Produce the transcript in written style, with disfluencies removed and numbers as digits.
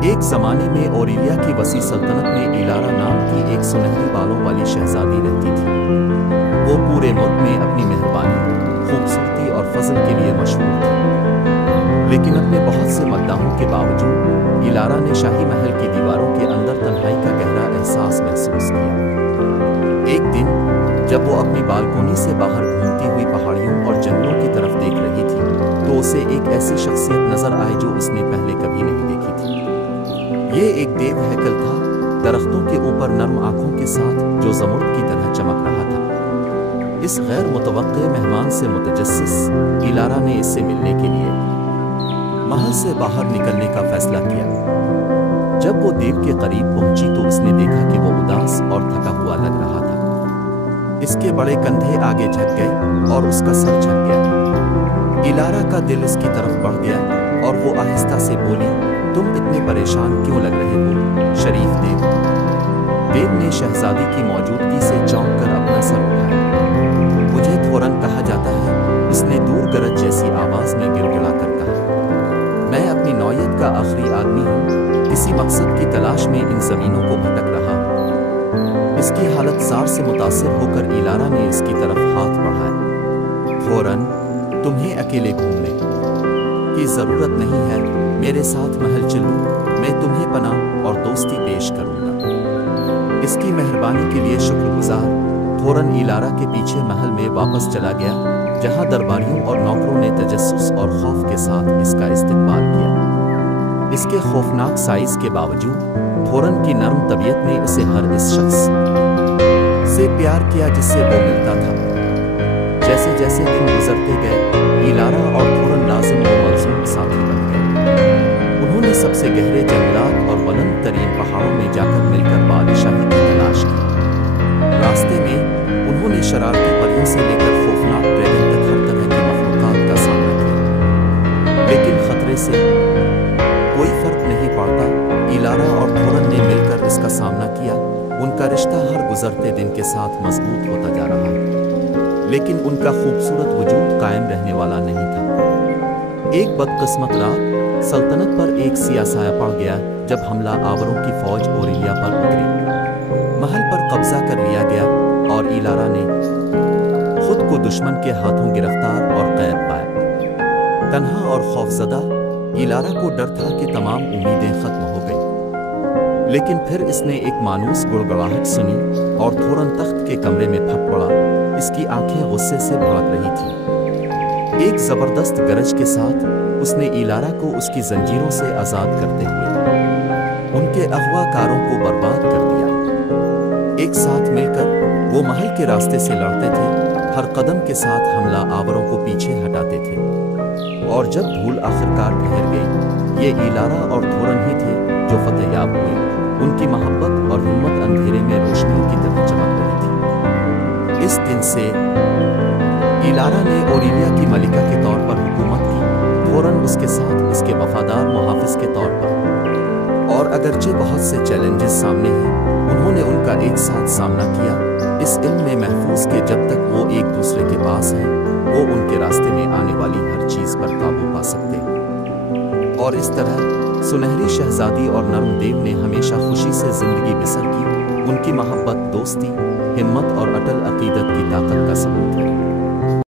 एक ज़माने में ओरिलिया की वसी सल्तनत में इलारा नाम की एक सुनहरी बालों वाली शहजादी रहती थी। वो पूरे मुल्क में अपनी मेहरबानी, खूबसूरती और फजल के लिए मशहूर थी। लेकिन अपने बहुत से मद्दाहों के बावजूद इलारा ने शाही महल की दीवारों के अंदर तन्हाई का गहरा एहसास महसूस किया। एक दिन जब वो अपनी बालकोनी से बाहर घूमती हुई पहाड़ियों और जंगलों की तरफ देख रही थी तो उसे एक ऐसी शख्सियत नजर आई जो उसने पहले कभी नहीं देखी थी। ये एक देव हैकल था, दरख्तों के ऊपर नर्म आंखों के साथ, जो ज़मुर्द की तरह चमक रहा था। इस गैर मुतवक्के मेहमान से मुतजस्सिस इलारा ने इससे मिलने के लिए महल से बाहर निकलने का फैसला किया। जब वो देव के करीब पहुंची तो उसने देखा कि वो उदास और थका हुआ लग रहा था। इसके बड़े कंधे आगे झुक गए और उसका सर झुक गया। इलारा का दिल उसकी तरफ बढ़ गया और वो आहिस्ता से बोली, तुम इतने परेशान क्यों लग रहे हो, शरीफ देव? देव ने शहजादी की मौजूदगी से चौंक कर अपना सर उठाया। मुझे थोरन कहा जाता है, उसने दूर गरज जैसी आवाज में गिड़गिड़ा कर कहा। मैं अपनी नौयत का आखिरी आदमी हूँ, किसी मकसद की तलाश में इन जमीनों को भटक रहा हूँ। इसकी हालत ज़ार से मुतासिर होकर इलारा ने इसकी तरफ हाथ बढ़ाया। थोरन, तुम्हें अकेले घूमने की ज़रूरत नहीं है, मेरे साथ महल चलो, मैं तुम्हें पनाह और दोस्ती पेश करूंगा। इसकी मेहरबानी के लिए शुक्रगुजार थोरन इलारा के पीछे महल में वापस चला गया, जहां दरबारियों और नौकरों ने तजस्सुस और खौफ के साथ इसका इस्तकबाल किया। इसके खौफनाक साइज के बावजूद थोरन की नर्म तबीयत ने उसे हर इस शख्स से प्यार किया जिससे वो मिलता था। जैसे जैसे दिन गुजरते गए, इलारा और थोरन लाजिम व मलज़ूम साथी बन गए। उन्होंने सबसे गहरे जंगलात और बुलंद तरीन पहाड़ों में जाकर मिलकर बादशाही की तलाश की। रास्ते में उन्होंने शरारती परियों से लेकर खौफनाक ड्रैगन तक हर तरह की मखलूक़ात का सामना किया, लेकिन खतरे से कोई फर्क नहीं पड़ता। इलारा और थोरन ने मिलकर इसका सामना किया। उनका रिश्ता हर गुजरते दिन के साथ मजबूत होता जा रहा है, लेकिन उनका खूबसूरत वजूद कायम रहने वाला नहीं था। एक बदकिस्मत रात सल्तनत पर एक सियासाया पड़ गया जब हमला आवरों की फौज ओरिलिया पर उतरी। महल पर कब्जा कर लिया गया और इलारा ने खुद को दुश्मन के हाथों गिरफ्तार और कैद पाया। तन्हा और खौफजदा इलारा को डर था कि तमाम उम्मीदें खत्म हो गईं। लेकिन फिर इसने एक मानूस गुड़गड़ाहट सुनी और थोरन तख्त के कमरे में फट पड़ा। इसकी आंखें गुस्से से भड़क रही थी। एक जबरदस्त गरज के साथ उसने इलारा को उसकी जंजीरों से आजाद करते हुए उनके अगवाकारों को बर्बाद कर दिया। एक साथ मिलकर वो महल के रास्ते से लड़ते थे, हर कदम के साथ हमला आवरों को पीछे हटाते थे। और जब धूल आखिरकार ठहर गई, ये इलारा और थोरन ही थे जो फतेहयाब हुए। उनकी मोहब्बत और हिम्मत अंधेरे में रोशनियों की तरह चमक रही थी। इस दिन से इलारा ने ओरिलिया की मलिका के तौर पर हुकूमत की, थोरन उसके साथ उसके वफादार मुहाफिज के तौर पर। और अगरचे बहुत से चैलेंजेस सामने हैं, उन्होंने उनका एक साथ सामना किया, इस इल्म में महफूज के जब तक वो एक दूसरे के पास हैं, वो उनके रास्ते में आने वाली हर चीज़ पर काबू पा सकते हैं। और इस तरह सुनहरी शहजादी और नर्म देव ने हमेशा खुशी से जिंदगी बसर की। उनकी मोहब्बत, दोस्ती, हिम्मत और अटल अकीदत की ताकत का सबूत है।